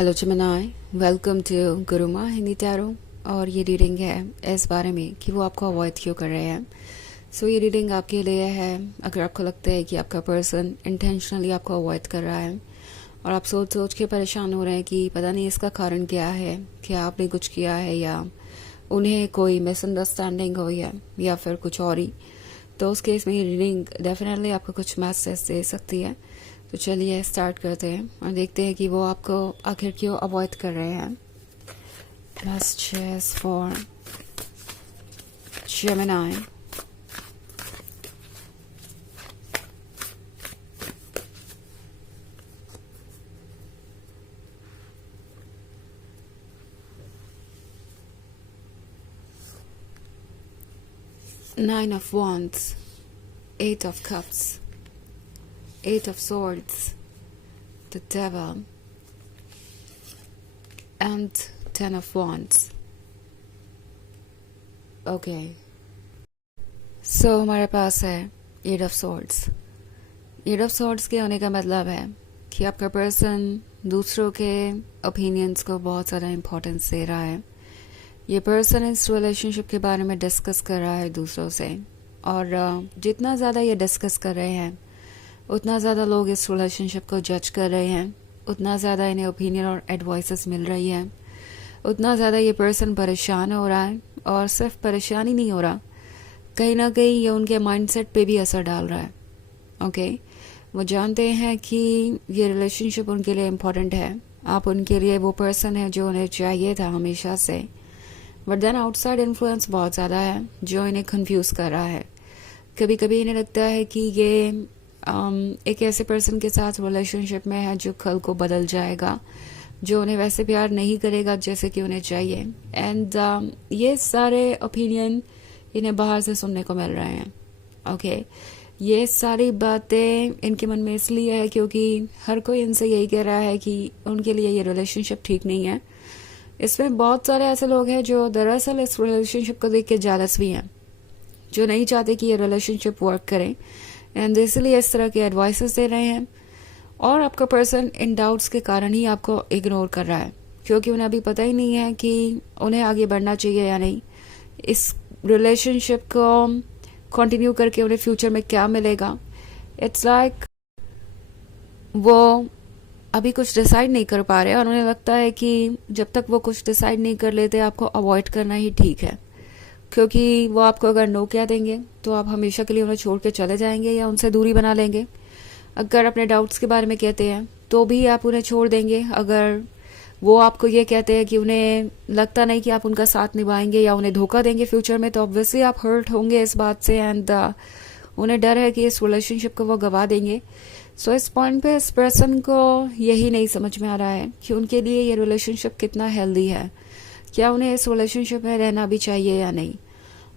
Hello जमनाई, welcome to Guruma Hindi tarot. और ये रीडिंग है इस बारे में कि वो आपको अवॉइड क्यों कर रहे हैं। सो ये रीडिंग आपके लिए है अगर आपको लगता है कि आपका पर्सन इंटेंशनली आपको अवॉइड कर रहा है और आप सोच सोच के परेशान हो रहे हैं कि पता नहीं इसका कारण क्या है, क्या आपने कुछ किया है या उन्हें कोई मिसअंडरस्टैंडिंग हो या फिर कुछ और ही। तो उस केस में ये रीडिंग डेफिनेटली आपको कुछ मैसेज दे सकती है। तो चलिए स्टार्ट करते हैं और देखते हैं कि वो आपको आखिर क्यों अवॉइड कर रहे हैं। Messages for Gemini. Nine of Wands, Eight of Cups, Eight of Swords, the Devil, and Ten of Wands. Okay. So हमारे पास है Eight of Swords. Eight of Swords के होने का मतलब है कि आपका पर्सन दूसरों के ओपिनियंस को बहुत ज़्यादा इम्पोर्टेंस दे रहा है। ये पर्सन इस रिलेशनशिप के बारे में डिस्कस कर रहा है दूसरों से, और जितना ज़्यादा ये डिस्कस कर रहे हैं उतना ज़्यादा लोग इस रिलेशनशिप को जज कर रहे हैं, उतना ज़्यादा इन्हें ओपिनियन और एडवाइसेस मिल रही है, उतना ज़्यादा ये पर्सन परेशान हो रहा है। और सिर्फ परेशान ही नहीं हो रहा, कहीं ना कहीं ये उनके माइंडसेट पे भी असर डाल रहा है। ओके, वो जानते हैं कि ये रिलेशनशिप उनके लिए इम्पोर्टेंट है, आप उनके लिए वो पर्सन है जो उन्हें चाहिए था हमेशा से, बट देन आउटसाइड इन्फ्लुएंस बहुत ज़्यादा है जो इन्हें कंफ्यूज कर रहा है। कभी कभी इन्हें लगता है कि ये एक ऐसे पर्सन के साथ रिलेशनशिप में है जो कल को बदल जाएगा, जो उन्हें वैसे प्यार नहीं करेगा जैसे कि उन्हें चाहिए। एंड ये सारे ओपिनियन इन्हें बाहर से सुनने को मिल रहे हैं। ओके, ये सारी बातें इनके मन में इसलिए है क्योंकि हर कोई इनसे यही कह रहा है कि उनके लिए ये रिलेशनशिप ठीक नहीं है। इसमें बहुत सारे ऐसे लोग हैं जो दरअसल इस रिलेशनशिप को देख के जेलस भी हैं, जो नहीं चाहते कि ये रिलेशनशिप वर्क करे, एंड इसलिए इस तरह के एडवाइसेस दे रहे हैं। और आपका पर्सन इन डाउट्स के कारण ही आपको इग्नोर कर रहा है, क्योंकि उन्हें अभी पता ही नहीं है कि उन्हें आगे बढ़ना चाहिए या नहीं, इस रिलेशनशिप को कंटिन्यू करके उन्हें फ्यूचर में क्या मिलेगा। इट्स लाइक वो अभी कुछ डिसाइड नहीं कर पा रहे और उन्हें लगता है कि जब तक वो कुछ डिसाइड नहीं कर लेते आपको अवॉइड करना ही ठीक है, क्योंकि वो आपको अगर नो कह देंगे तो आप हमेशा के लिए उन्हें छोड़ के चले जाएंगे या उनसे दूरी बना लेंगे। अगर अपने डाउट्स के बारे में कहते हैं तो भी आप उन्हें छोड़ देंगे। अगर वो आपको ये कहते हैं कि उन्हें लगता नहीं कि आप उनका साथ निभाएंगे या उन्हें धोखा देंगे फ्यूचर में, तो ऑब्वियसली आप हर्ट होंगे इस बात से, एंड उन्हें डर है कि इस रिलेशनशिप को वो गवा देंगे। सो इस पॉइंट पे इस पर्सन को यही नहीं समझ में आ रहा है कि उनके लिए ये रिलेशनशिप कितना हेल्दी है, क्या उन्हें इस रिलेशनशिप में रहना भी चाहिए या नहीं।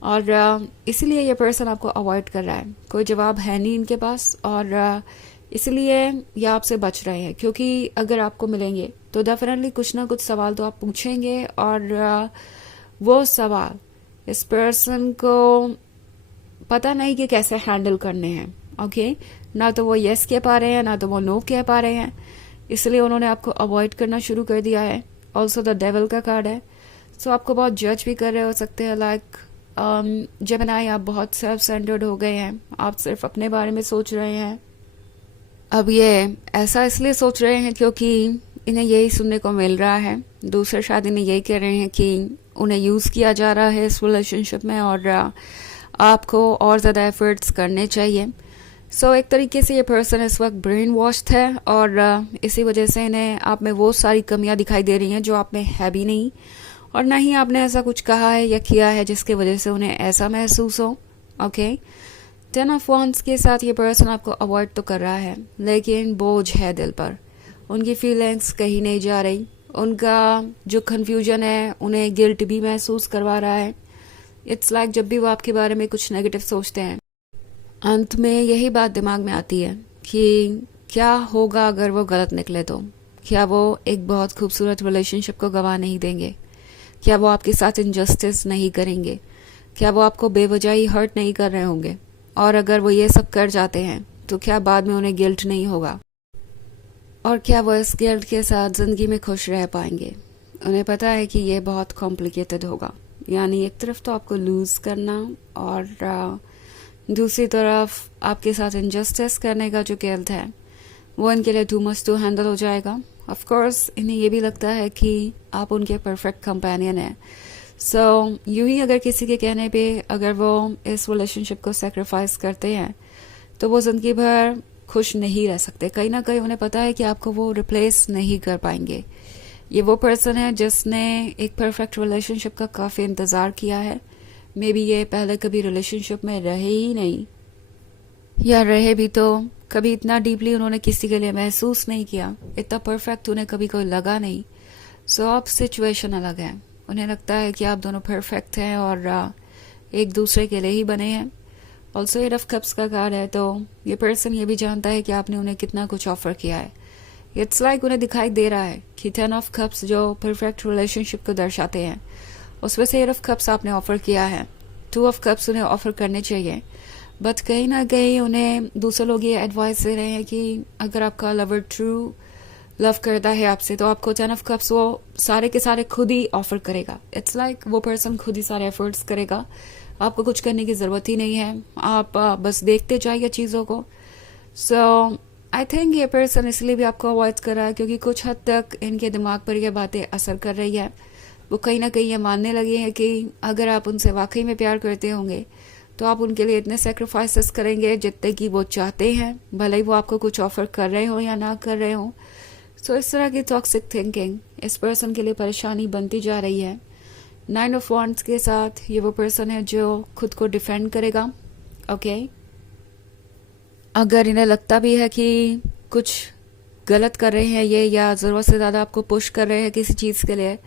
और इसीलिए ये पर्सन आपको अवॉइड कर रहा है, कोई जवाब है नहीं इनके पास, और इसलिए ये आपसे बच रहे हैं, क्योंकि अगर आपको मिलेंगे तो डेफिनेटली कुछ ना कुछ सवाल तो आप पूछेंगे, और वो सवाल इस पर्सन को पता नहीं कि कैसे हैंडल करने हैं। ओके, ना तो वो यस कह पा रहे हैं ना तो वो नो कह पा रहे हैं, इसलिए उन्होंने आपको अवॉइड करना शुरू कर दिया है। ऑल्सो द डेविल का कार्ड है, सो आपको बहुत जज भी कर रहे हो सकते हैं। लाइक जेमिनी, आप बहुत सेल्फ सेंटर्ड हो गए हैं, आप सिर्फ अपने बारे में सोच रहे हैं। अब ये ऐसा इसलिए सोच रहे हैं क्योंकि इन्हें यही सुनने को मिल रहा है, दूसरे शायद इन्हें यही कह रहे हैं कि उन्हें यूज़ किया जा रहा है इस रिलेशनशिप में और आपको और ज़्यादा एफर्ट्स करने चाहिए। सो एक तरीके से ये पर्सन इस वक्त ब्रेन वॉश्ड है, और इसी वजह से इन्हें आप में वो सारी कमियां दिखाई दे रही हैं जो आप में है भी नहीं, और ना ही आपने ऐसा कुछ कहा है या किया है जिसकी वजह से उन्हें ऐसा महसूस हो। ओके, टेन ऑफ वॉन्ड्स के साथ ये पर्सन आपको अवॉइड तो कर रहा है, लेकिन बोझ है दिल पर, उनकी फीलिंग्स कहीं नहीं जा रही, उनका जो कन्फ्यूजन है उन्हें गिल्ट भी महसूस करवा रहा है। इट्स लाइक जब भी वो आपके बारे में कुछ नेगेटिव सोचते हैं, अंत में यही बात दिमाग में आती है कि क्या होगा अगर वो गलत निकले, तो क्या वो एक बहुत खूबसूरत रिलेशनशिप को गवा नहीं देंगे, क्या वो आपके साथ इनजस्टिस नहीं करेंगे, क्या वो आपको बेवजह ही हर्ट नहीं कर रहे होंगे, और अगर वो ये सब कर जाते हैं तो क्या बाद में उन्हें गिल्ट नहीं होगा। और क्या वो इस गिल्ट के साथ ज़िंदगी में खुश रह पाएंगे। उन्हें पता है कि ये बहुत कॉम्प्लिकेटेड होगा, यानी एक तरफ तो आपको लूज़ करना और दूसरी तरफ आपके साथ इनजस्टिस करने का जो गिल्ट है वो इनके लिए टू मच टू हैंडल हो जाएगा। ऑफ कोर्स इन्हें ये भी लगता है कि आप उनके परफेक्ट कंपेनियन हैं। सो यूं ही अगर किसी के कहने पे अगर वो इस रिलेशनशिप को सेक्रीफाइस करते हैं तो वो ज़िंदगी भर खुश नहीं रह सकते। कहीं ना कहीं उन्हें पता है कि आपको वो रिप्लेस नहीं कर पाएंगे। ये वो पर्सन है जिसने एक परफेक्ट रिलेशनशिप का काफ़ी इंतज़ार किया है। मे बी ये पहले कभी रिलेशनशिप में रहे ही नहीं, या रहे भी तो कभी इतना डीपली उन्होंने किसी के लिए महसूस नहीं किया, इतना परफेक्ट उन्हें कभी कोई लगा नहीं। सो अब सिचुएशन अलग है। उन्हें लगता है कि आप दोनों परफेक्ट हैं और एक दूसरे के लिए ही बने हैं। ऑल्सो ये रफ कप्स का कार्ड है, तो ये पर्सन ये भी जानता है कि आपने उन्हें कितना कुछ ऑफर किया है। इट्स लाइक उन्हें दिखाई दे रहा है कि 10 ऑफ कप्स जो परफेक्ट रिलेशनशिप को दर्शाते हैं उसमें से 8 ऑफ कप्स आपने ऑफर किया है। 2 ऑफ कप्स उन्हें ऑफर करने चाहिए, बट कहीं ना कहीं उन्हें दूसरे लोग ये एडवाइस दे रहे हैं कि अगर आपका लवर ट्रू लव करता है आपसे तो आपको 10 ऑफ कप्स वो सारे के सारे खुद ही ऑफर करेगा। इट्स लाइक वो पर्सन खुद ही सारे एफर्ट्स करेगा, आपको कुछ करने की ज़रूरत ही नहीं है, आप बस देखते जाइए चीज़ों को। सो आई थिंक ये पर्सन इसलिए भी आपको अवॉइड कर रहा है क्योंकि कुछ हद तक इनके दिमाग पर ये बातें असर कर रही है। वो कहीं ना कहीं ये मानने लगे हैं कि अगर आप उनसे वाकई में प्यार करते होंगे तो आप उनके लिए इतने सेक्रीफाइसेस करेंगे जितने कि वो चाहते हैं, भले ही वो आपको कुछ ऑफर कर रहे हो या ना कर रहे हो। सो इस तरह की टॉक्सिक थिंकिंग इस पर्सन के लिए परेशानी बनती जा रही है। 9 ऑफ वॉन्ड्स के साथ ये वो पर्सन है जो खुद को डिफेंड करेगा। ओके, अगर इन्हें लगता भी है कि कुछ गलत कर रहे हैं ये, या ज़रूरत से ज़्यादा आपको पुश कर रहे हैं किसी चीज़ के लिए,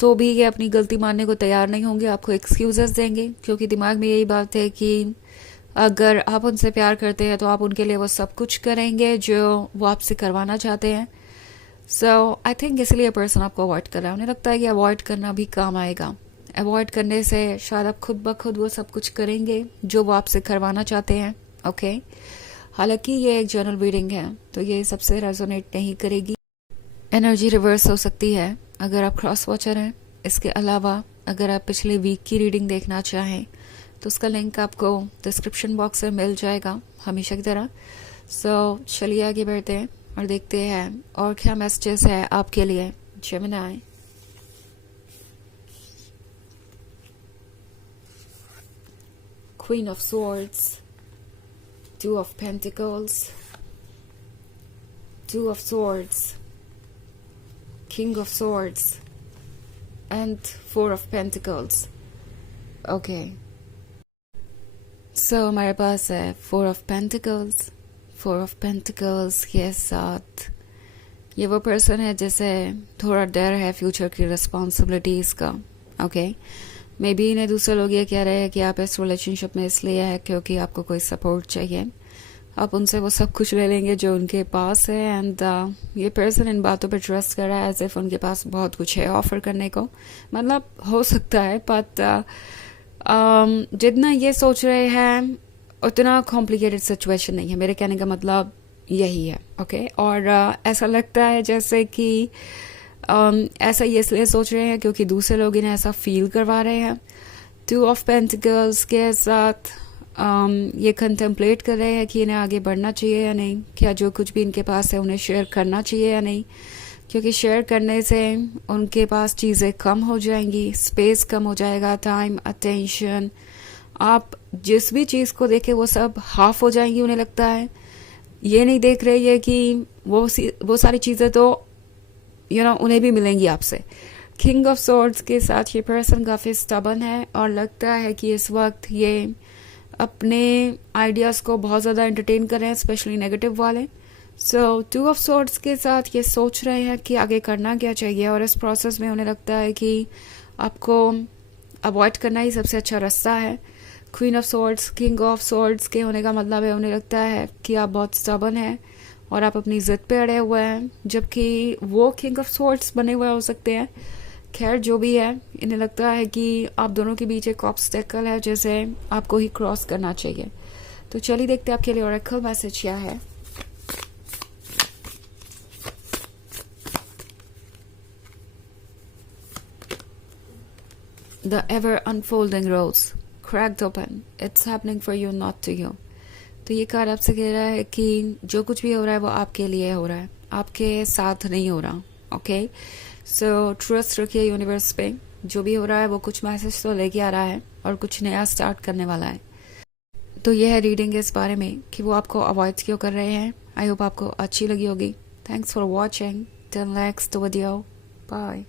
तो भी ये अपनी गलती मानने को तैयार नहीं होंगे, आपको एक्सक्यूजेस देंगे, क्योंकि दिमाग में यही बात है कि अगर आप उनसे प्यार करते हैं तो आप उनके लिए वो सब कुछ करेंगे जो वो आपसे करवाना चाहते हैं। सो आई थिंक इसलिए पर्सन आपको अवॉइड कर रहा है। उन्हें लगता है कि अवॉइड करना भी काम आएगा। अवॉइड करने से शायद आप खुद ब खुद वो सब कुछ करेंगे जो वो आपसे करवाना चाहते हैं। ओके, हालांकि ये एक जनरल रीडिंग है तो ये सबसे रेजोनेट नहीं करेगी। एनर्जी रिवर्स हो सकती है अगर आप क्रॉस वॉचर हैं। इसके अलावा अगर आप पिछले वीक की रीडिंग देखना चाहें तो उसका लिंक आपको डिस्क्रिप्शन बॉक्स में मिल जाएगा हमेशा की तरह। सो चलिए आगे बढ़ते हैं और देखते हैं और क्या मैसेजेस है आपके लिए Gemini. Queen of swords, 2 of Pentacles, 2 of Swords, King of Swords, and 4 of Pentacles. Okay. So हमारे पास है 4 of Pentacles. 4 of Pentacles के साथ ये वो पर्सन है जैसे थोड़ा डर है फ्यूचर की रिस्पॉन्सिबिलिटीज़ का। ओके, मे बी इन्हें दूसरे लोग ये कह रहे हैं कि आप इस रिलेशनशिप में इसलिए है क्योंकि आपको कोई सपोर्ट चाहिए, आप उनसे वो सब कुछ ले लेंगे जो उनके पास है। एंड ये पर्सन इन बातों पे ट्रस्ट कर रहा है एज इफ उनके पास बहुत कुछ है ऑफर करने को। मतलब हो सकता है, बट जितना ये सोच रहे हैं उतना कॉम्प्लिकेटेड सिचुएशन नहीं है। मेरे कहने का मतलब यही है। ओके, और ऐसा लगता है जैसे कि ऐसा ये इसलिए सोच रहे हैं क्योंकि दूसरे लोग इन्हें ऐसा फील करवा रहे हैं। 2 of Pentacles के साथ ये कंटेम्पलेट कर रहे हैं कि इन्हें आगे बढ़ना चाहिए या नहीं, क्या जो कुछ भी इनके पास है उन्हें शेयर करना चाहिए या नहीं, क्योंकि शेयर करने से उनके पास चीज़ें कम हो जाएंगी, स्पेस कम हो जाएगा, टाइम, अटेंशन, आप जिस भी चीज़ को देखें वो सब हाफ हो जाएंगी। उन्हें लगता है ये नहीं देख रहे है कि वो सारी चीज़ें तो उन्हें भी मिलेंगी आपसे। किंग ऑफ स्वॉर्ड्स के साथ ये पर्सन काफ़ी स्टबन है और लगता है कि इस वक्त ये अपने आइडियाज़ को बहुत ज़्यादा एंटरटेन कर रहे हैं, स्पेशली नेगेटिव वाले। सो 2 of Swords के साथ ये सोच रहे हैं कि आगे करना क्या चाहिए, और इस प्रोसेस में उन्हें लगता है कि आपको अवॉइड करना ही सबसे अच्छा रास्ता है। Queen of Swords, king of Swords के होने का मतलब है उन्हें लगता है कि आप बहुत स्टबन हैं और आप अपनी ज़िद पे अड़े हुए हैं, जबकि वो किंग ऑफ Swords बने हुए हो सकते हैं। खैर जो भी है, इन्हें लगता है कि आप दोनों के बीच एक ऑब्स्टेकल है जैसे आपको ही क्रॉस करना चाहिए। तो चलिए देखते हैं आपके लिए ऑरेकल मैसेज क्या है। The ever unfolding rose cracked open, it's happening for you not to you. तो ये कार्ड आपसे कह रहा है कि जो कुछ भी हो रहा है वो आपके लिए हो रहा है, आपके साथ नहीं हो रहा। ओके, सो ट्रस्ट रखिए यूनिवर्स पे, जो भी हो रहा है वो कुछ मैसेज तो लेके आ रहा है और कुछ नया स्टार्ट करने वाला है। तो यह है रीडिंग इस बारे में कि वो आपको अवॉइड क्यों कर रहे हैं। आई होप आपको अच्छी लगी होगी। Thanks for watching, till next video, bye.